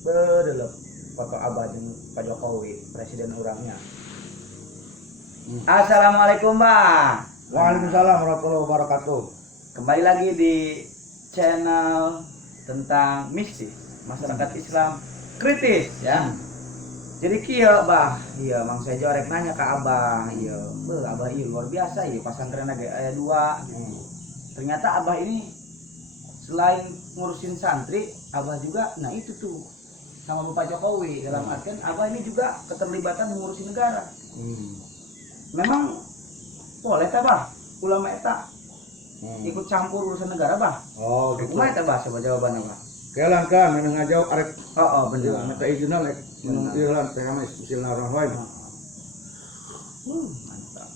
Bedelep foto Abah jeung Pak Jokowi, presiden orangnya. Assalamualaikum, Mbak. Waalaikumsalam warahmatullahi wabarakatuh. Kembali lagi di channel tentang mistis masyarakat Islam kritis ya. Jadi kieu, Bah. Iya, Mang saya jorek nanya ke Abah. Iya, Abah iya luar biasa ya pasantren aya 2. Ternyata Abah ini selain ngurusin santri, Abah juga nah itu tuh sama Bapak Jokowi dalam artian Abah ini juga keterlibatan mengurusi negara. Memang boleh tak Bah ulama eta ikut campur urusan negara Bah? Oh gitu. Kumaha eta Bah coba jawabannya Bah? Kelan kan menengah jauh arek. Oh bener. Minta izin lek menung ieulan teh mah bismillahirrahmanirrahim. Mantap.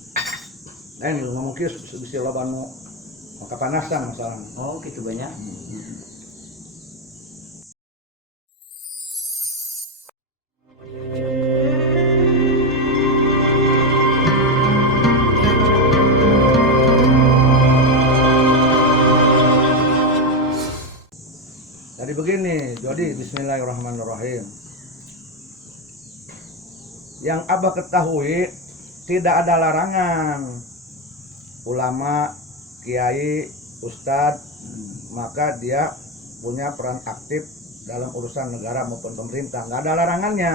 Lain ngomong kieu bisa loba nu kapanasan masalahna. Oh gitu banyak. Jadi begini, jadi bismillahirrahmanirrahim. Yang Abah ketahui tidak ada larangan ulama, kiai, ustadz, maka dia punya peran aktif dalam urusan negara maupun pemerintah. Nggak ada larangannya.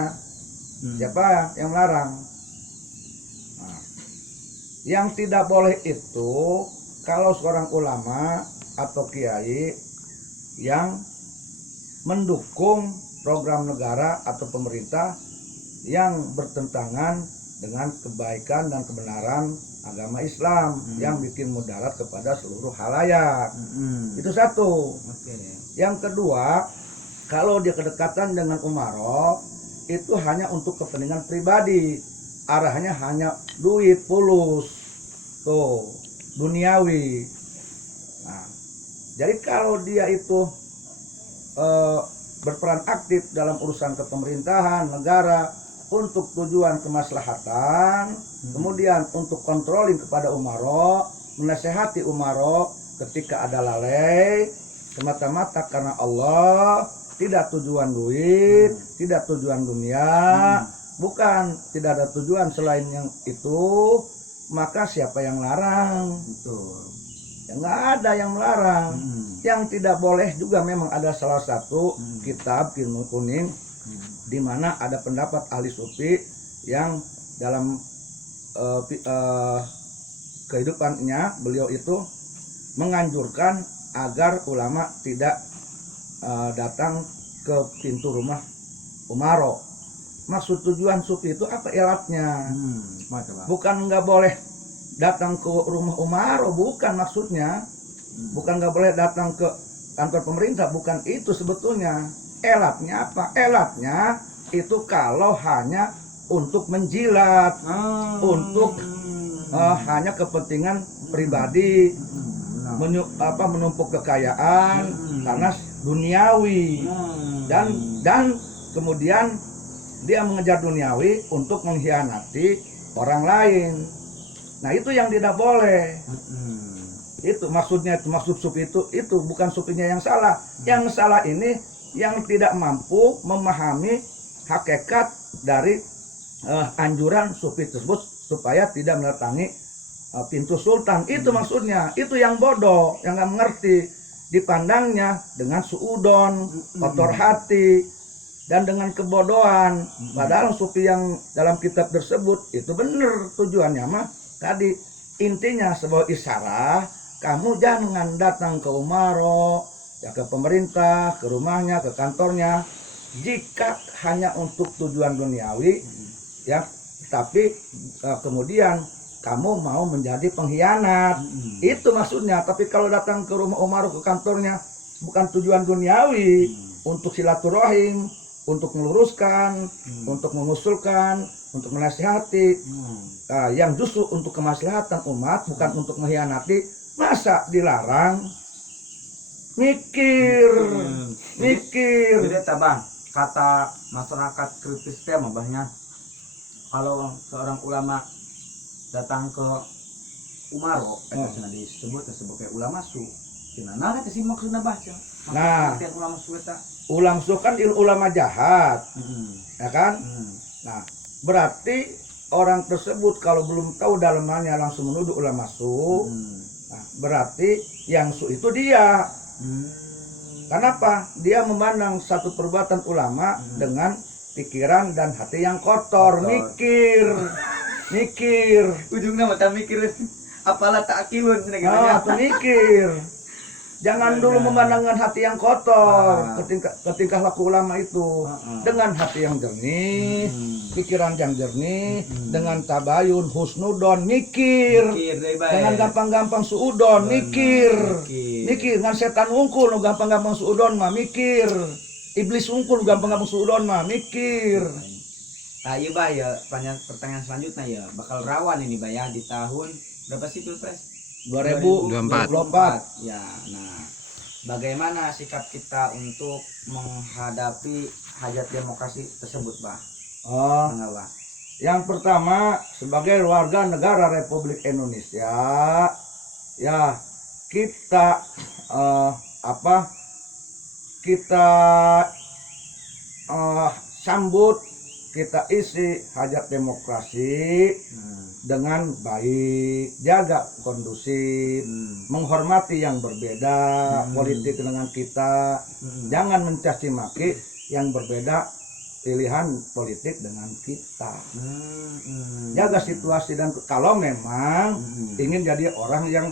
Siapa yang melarang? Nah, yang tidak boleh itu kalau seorang ulama atau kiai yang mendukung program negara atau pemerintah yang bertentangan dengan kebaikan dan kebenaran agama Islam yang bikin mudarat kepada seluruh halayak. Itu satu. Yang kedua, kalau dia kedekatan dengan umaro itu hanya untuk kepentingan pribadi, arahnya hanya duit fulus tuh duniawi. Nah, jadi kalau dia itu berperan aktif dalam urusan kepemerintahan negara untuk tujuan kemaslahatan, kemudian untuk controlling kepada umaro, menasehati umaro ketika ada lalai, semata-mata karena Allah, tidak tujuan duit, tidak tujuan dunia, bukan, tidak ada tujuan selain yang itu, maka siapa yang larang? Betul. Ya nggak ada yang melarang. Yang tidak boleh juga memang ada salah satu kitab Ilmu Kuning di mana ada pendapat ahli sufi yang dalam kehidupannya beliau itu menganjurkan agar ulama tidak datang ke pintu rumah umaro. Maksud tujuan sufi itu apa ilatnya? Bukan nggak boleh datang ke rumah umaro, bukan maksudnya. Bukan nggak boleh datang ke kantor pemerintah, bukan itu sebetulnya. Elatnya apa? Elatnya itu kalau hanya untuk menjilat, untuk hanya kepentingan pribadi, menumpuk kekayaan karena duniawi, dan kemudian dia mengejar duniawi untuk mengkhianati orang lain. Nah itu yang tidak boleh. Itu maksudnya, itu maksud sufi itu bukan sufinya yang salah. Yang salah ini yang tidak mampu memahami hakikat dari anjuran sufi tersebut supaya tidak mendatangi pintu sultan. Itu maksudnya. Itu yang bodoh, yang nggak mengerti. Dipandangnya dengan suudon, kotor hati, dan dengan kebodohan. Padahal sufi yang dalam kitab tersebut itu benar tujuannya mah tadi intinya sebuah isyarah. Kamu jangan datang ke umaro, ya ke pemerintah, ke rumahnya, ke kantornya, jika hanya untuk tujuan duniawi, ya. Tapi kemudian kamu mau menjadi pengkhianat, itu maksudnya. Tapi kalau datang ke rumah umaro, ke kantornya, bukan tujuan duniawi, untuk silaturahim, untuk meluruskan, untuk mengusulkan, untuk menasihati, yang justru untuk kemaslahatan umat, bukan untuk mengkhianati. Masa dilarang? Mikir. Jadi tabang kata masyarakat kritis teh mabahnya kalau seorang ulama datang ke umaro eta disebut sebagai ulama su. Cenah naon eta sih maksudna baca? Nah, ulama su eta ulah musuh kan ulama jahat, ya kan? Hmm. Nah, berarti orang tersebut kalau belum tahu dalamannya langsung menuduh ulama su. Nah, berarti yang su itu dia. Kenapa? Dia memandang satu perbuatan ulama dengan pikiran dan hati yang kotor, mikir. Ujungnya mata mikir apalah tak kilun sini Atau mikir. Jangan dulu memandangkan hati yang kotor ketika laku ulama itu dengan hati yang jernih, pikiran yang jernih, dengan tabayun, husnudon, mikir. Jangan gampang-gampang suudon, mikir dengan setan ungkul gampang-gampang suudon mah mikir. Iblis ungkul gampang-gampang suudon mah mikir. Nah, iya bah ya, pertanyaan selanjutnya ya, bakal rawan ini bah ya di tahun berapa sih Pilpres? 2024. Ya, nah, bagaimana sikap kita untuk menghadapi hajat demokrasi tersebut, Bah? Bah? Yang pertama, sebagai warga negara Republik Indonesia, ya kita sambut, kita isi hajat demokrasi dengan baik, jaga kondusif, menghormati yang berbeda politik dengan kita, jangan mencaci maki yang berbeda pilihan politik dengan kita. Jaga situasi, dan kalau memang ingin jadi orang yang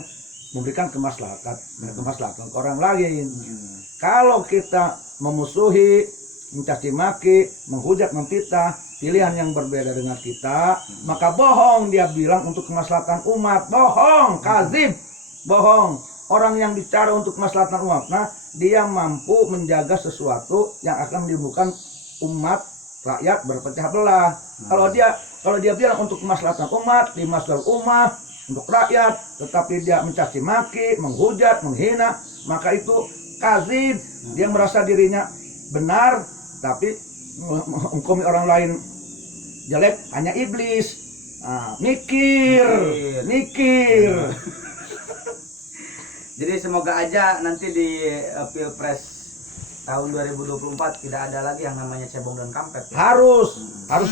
memberikan kemaslahatan ke orang lain. Kalau kita memusuhi, mencaci maki, menghujat, memfitnah pilihan yang berbeda dengan kita, maka bohong dia bilang untuk kemaslahatan umat. Bohong, kadzib, bohong. Orang yang bicara untuk kemaslahatan umat, nah dia mampu menjaga sesuatu yang akan menimbulkan umat rakyat berpecah belah. Kalau dia bilang untuk kemaslahatan umat, dimaksud umat untuk rakyat, tetapi dia mencaci maki, menghujat, menghina, maka itu kadzib. Dia merasa dirinya benar, tapi menghukumi orang lain jelek hanya iblis. Mikir. Jadi semoga aja nanti di Pilpres tahun 2024 tidak ada lagi yang namanya cebong dan kampret. Harus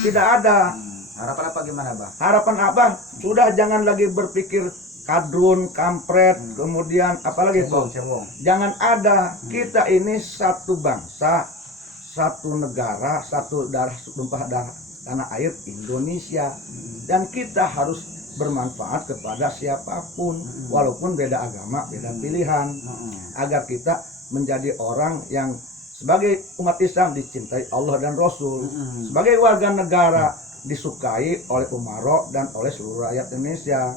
tidak ada. Harapan apa gimana, Bah? Harapan Abah sudah jangan lagi berpikir kadrun, kampret, kemudian apalagi itu. Jangan ada. Kita ini satu bangsa, satu negara, satu darah, tumpah darah tanah air Indonesia, dan kita harus bermanfaat kepada siapapun, walaupun beda agama, beda pilihan, agar kita menjadi orang yang sebagai umat Islam dicintai Allah dan Rasul, sebagai warga negara disukai oleh Umaro dan oleh seluruh rakyat Indonesia,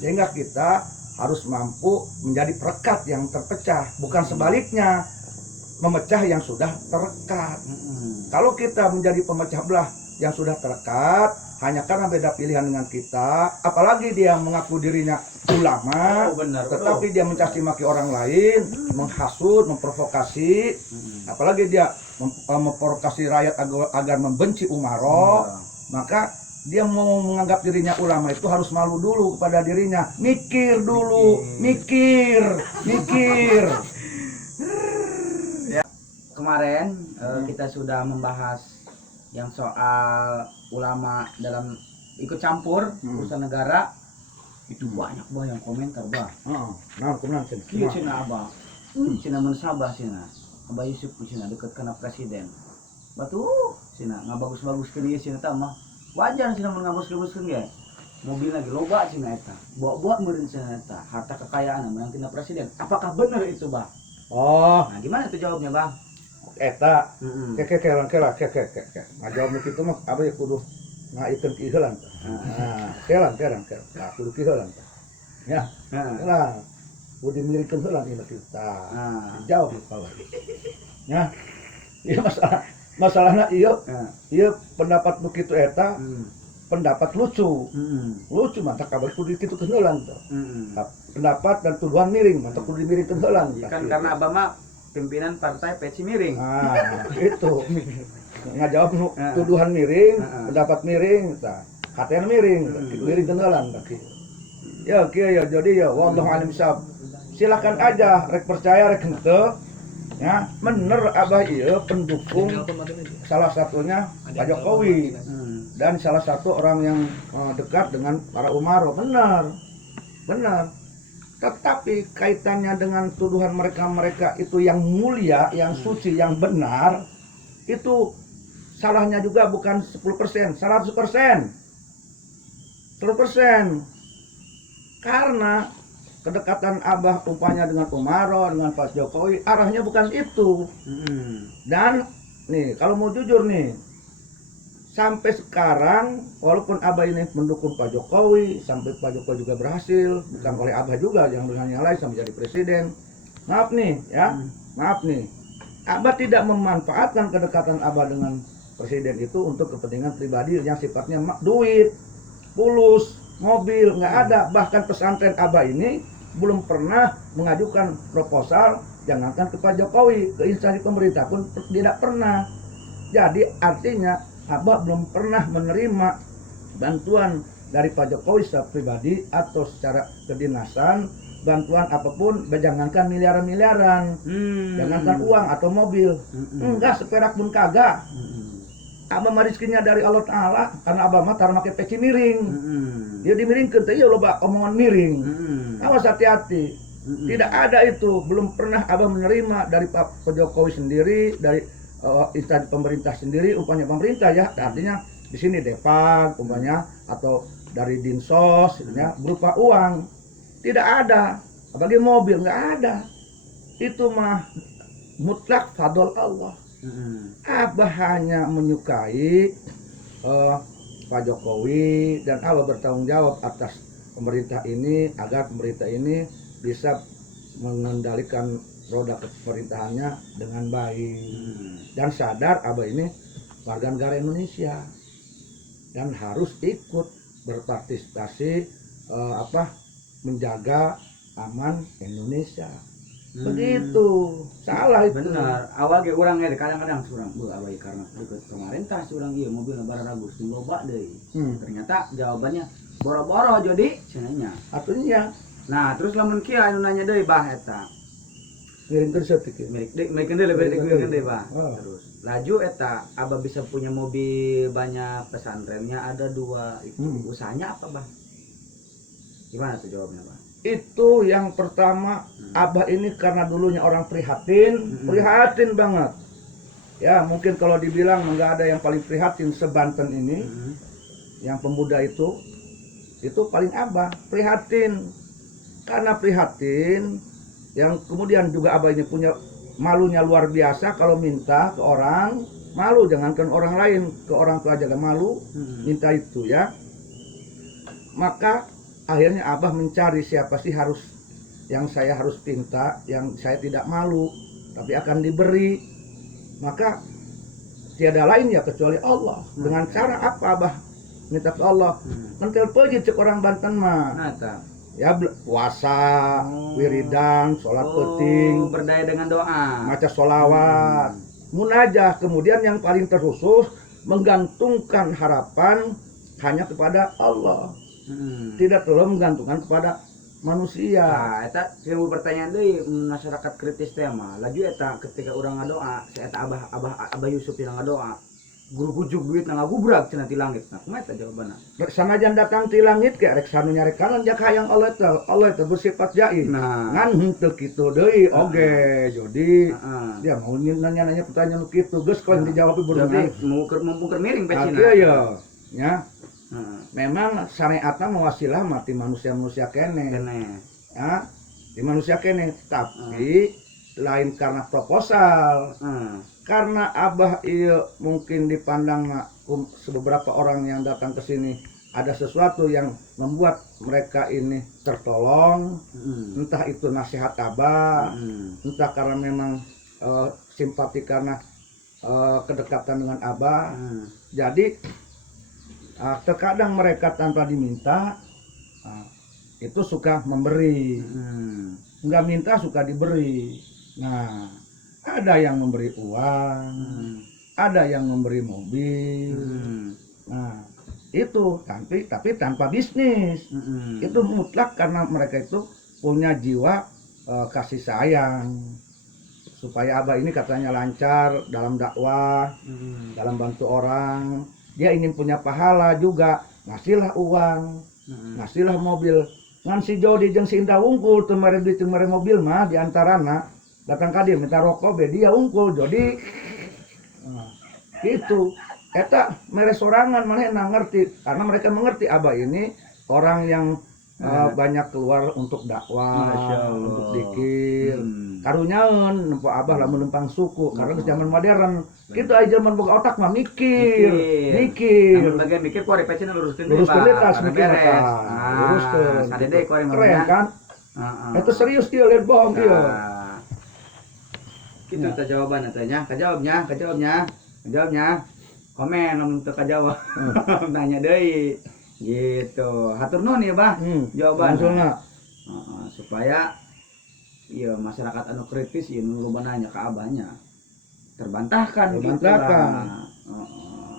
sehingga kita harus mampu menjadi perekat yang terpecah, bukan sebaliknya memecah yang sudah terekat. Kalau kita menjadi pemecah belah yang sudah terekat hanya karena beda pilihan dengan kita, apalagi dia mengaku dirinya ulama, tetapi dia mencaci maki orang lain, menghasut, memprovokasi, apalagi dia memprovokasi rakyat agar membenci Umaro, maka dia mau menganggap dirinya ulama itu harus malu dulu kepada dirinya. Mikir dulu, mikir. Ya, kemarin kita sudah membahas yang soal ulama dalam ikut campur urusan negara. Itu banyak bah yang komentar bah. Iya cina abah, cina mensabah cina, abah Yusuf cina dekat kena presiden. Batu cina nggak bagus-bagus ke dia cina mah wajar cina mengabus-abus ke dia. Mobil lagi loba cina eta, bawa meureun cina eta, harta kekayaan menang tina presiden. Apakah benar itu bah? Nah gimana itu jawabnya bang? Eta keke ngajawab kitu mah abah ya kudu ngaikeun ki heulang. Kelang kudu ki heulang. Ya. Nah, kudu miringkeun heulang ieu kita. Jawab kalau. Ya. Ieu masalahna ieu pendapat nu kitu eta pendapat lucu. Lucu mah tak kabar kudu kitu heulang tuh. Pendapat dan tuduhan miring mah kudu dimiringkeun heulang. Kan karena abah mah pimpinan partai peci miring. Itu ngajawab tuduhan miring, pendapat miring, katanya miring kenalan kaki. Ya kieu ya jadi ya wallahu alim sab. Silakan aja rek percaya rek henteu. Ya, bener Abah ieu pendukung salah satunya Pak Jokowi dan salah satu orang yang dekat dengan para Umaro. Benar. Benar. Tetapi kaitannya dengan tuduhan mereka itu yang mulia, yang suci, yang benar, itu salahnya juga bukan 10%, 100%. 100%. Karena kedekatan Abah umpamanya dengan Umaro, dengan Pak Jokowi, arahnya bukan itu. Dan nih, kalau mau jujur nih, sampai sekarang walaupun Abah ini mendukung Pak Jokowi, sampai Pak Jokowi juga berhasil, bukan oleh Abah juga yang lain sampai jadi presiden. Maaf nih ya, maaf nih. Abah tidak memanfaatkan kedekatan Abah dengan presiden itu untuk kepentingan pribadi yang sifatnya duit, pulus, mobil, nggak ada. Bahkan pesantren Abah ini belum pernah mengajukan proposal jangankan ke Pak Jokowi, ke instansi pemerintah pun tidak pernah. Jadi artinya Abah belum pernah menerima bantuan dari Pak Jokowi secara pribadi atau secara kedinasan, bantuan apapun, jangankan miliaran-miliaran, jangankan uang atau mobil, enggak seperak pun kagak. Abah mah rizkinya dari Allah Ta'ala, karena Abah mah taruh pakai peci miring. Dia dimiringkeun teh ieu loba omongan miring. Awas hati-hati. Tidak ada itu, belum pernah Abah menerima dari Pak Jokowi sendiri, dari instansi pemerintah sendiri, umpamanya pemerintah ya, artinya di sini Depak umpamanya atau dari Dinsos ya, berupa uang. Tidak ada. Apalagi mobil nggak ada. Itu mah mutlak fadl Allah. Abah hanya menyukai Pak Jokowi dan Abah bertanggung jawab atas pemerintah ini agar pemerintah ini bisa mengendalikan roda pemerintahannya dengan baik dan sadar Abah ini warga negara Indonesia dan harus ikut berpartisipasi menjaga aman Indonesia. Begitu. Salah itu. Benar. Awal ge urang ge kadang-kadang surang Abah karena deket pemerintah surang ieu mobil lebaran ragus loba deui. Ternyata jawabannya boro-boro jadi cenanya. Atunya. Nah, terus lamun kieu anu nanya deui bah eta. Ngiringkeun setik. Mirekeun deui bah. Terus laju eta Abah bisa punya mobil banyak, pesantrennya ada 2 itu. Usahanya apa, Bah? Gimana tuh jawabnya, Bah? Itu yang pertama, Abah ini karena dulunya orang prihatin banget. Ya mungkin kalau dibilang nggak ada yang paling prihatin sebanten ini, yang pemuda itu paling Abah prihatin. Karena prihatin, yang kemudian juga Abah ini punya malunya luar biasa kalau minta ke orang, malu jangankan orang lain, ke orang tua aja malu, minta itu ya. Maka akhirnya Abah mencari siapa sih yang saya harus pinta, yang saya tidak malu, tapi akan diberi. Maka tiada lain ya kecuali Allah. Dengan cara apa Abah minta ke Allah? Mentel peji cek orang Banten mah. Ya puasa, wiridan, sholat penting, berdaya dengan doa, baca sholawat, munajah. Kemudian yang paling terkhusus menggantungkan harapan hanya kepada Allah. Tidak terlalu menggantungkan kepada manusia. Nah, eta timbul pertanyaan deui masyarakat kritis teh mah. Laju eta ketika urang ngadoa, si eta Abah Yusuf yang ngadoa, guru gujuk duit ngagubrak cenah ti langit. Nah, kumaha eta jawabanna? Sanajan datang ti langit ge rek sanu nyarekanan jak hayang Allah teh bersifat jaiz. Nah, ngan henteu kitu deui oge. Jadi dia mau nanya pertanyaan kitu geus kok dijawab beurang. Jadi mumpung miring pecina. Kieu ya. Memang syariatnya mewasilah mati manusia kene. Ya, di manusia kene, tapi lain karena proposal. Karena Abah iya mungkin dipandang beberapa orang yang datang ke sini ada sesuatu yang membuat mereka ini tertolong, entah itu nasihat Abah, entah karena memang simpati karena kedekatan dengan Abah. Jadi terkadang mereka tanpa diminta itu suka memberi, nggak minta suka diberi. Nah, ada yang memberi uang, ada yang memberi mobil. Nah, itu tapi tanpa bisnis. Itu mutlak karena mereka itu punya jiwa kasih sayang. supaya Abah ini katanya lancar dalam dakwah, dalam bantu orang. Dia ingin punya pahala juga, ngasihlah uang, ngasihlah mobil. Ngan si Jody jeung si Indah unggul tumare duit tumare mobil mah diantarana datang ka dia minta rokok be dia unggul Jody. Gitu. Eta mere sorangan manehna ngerti karena mereka mengerti Abah ini orang yang banyak keluar untuk dakwah, Masya Allah. untuk zikir. Karunyaeun nempo Abah lamun lempang suku karena di zaman modern kitu aya zaman boga otak mah mikir. Namun bagian mikir kuari pecina luruskeun deui, Luruskeun deui tas karena mikir beres. eta. Luruskeun. Sadede kuari mah. Keren kan? Eta serius kieu lihat bohong kieu. Gitu teh jawaban tanya, kajawabnya. Komen lamun teu kajawab. Nanya deui. Gitu. Hatur nuhun ya, Bah. Jawaban. Langsungna. Supaya iya masyarakat anu kritis ieu nu loba nanya ka Abahnya. Terbantahkan Terbantahkan.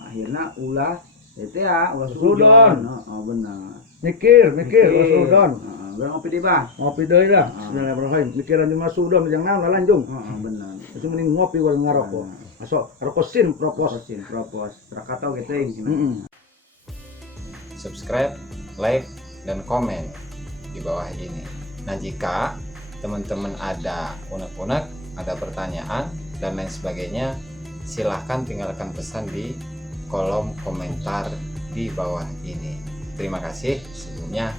Akhirnya ulah teh ulah Sudon. Benar. Mikir Wasudon. Berang ngopi di Bah. Ngopi deui dah. Bismillahirrahmanirrahim. Mikiran di Masudon jeung naon lanjung. Benar. Itu mending ngopi wal ngarokok. Masuk rokok sin propos. Propos. Rakatau geuting. Subscribe, like, dan komen di bawah ini. Nah, jika teman-teman ada unek-unek, ada pertanyaan, dan lain sebagainya, silahkan tinggalkan pesan di kolom komentar di bawah ini. Terima kasih sebelumnya.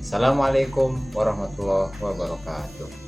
Assalamualaikum warahmatullahi wabarakatuh.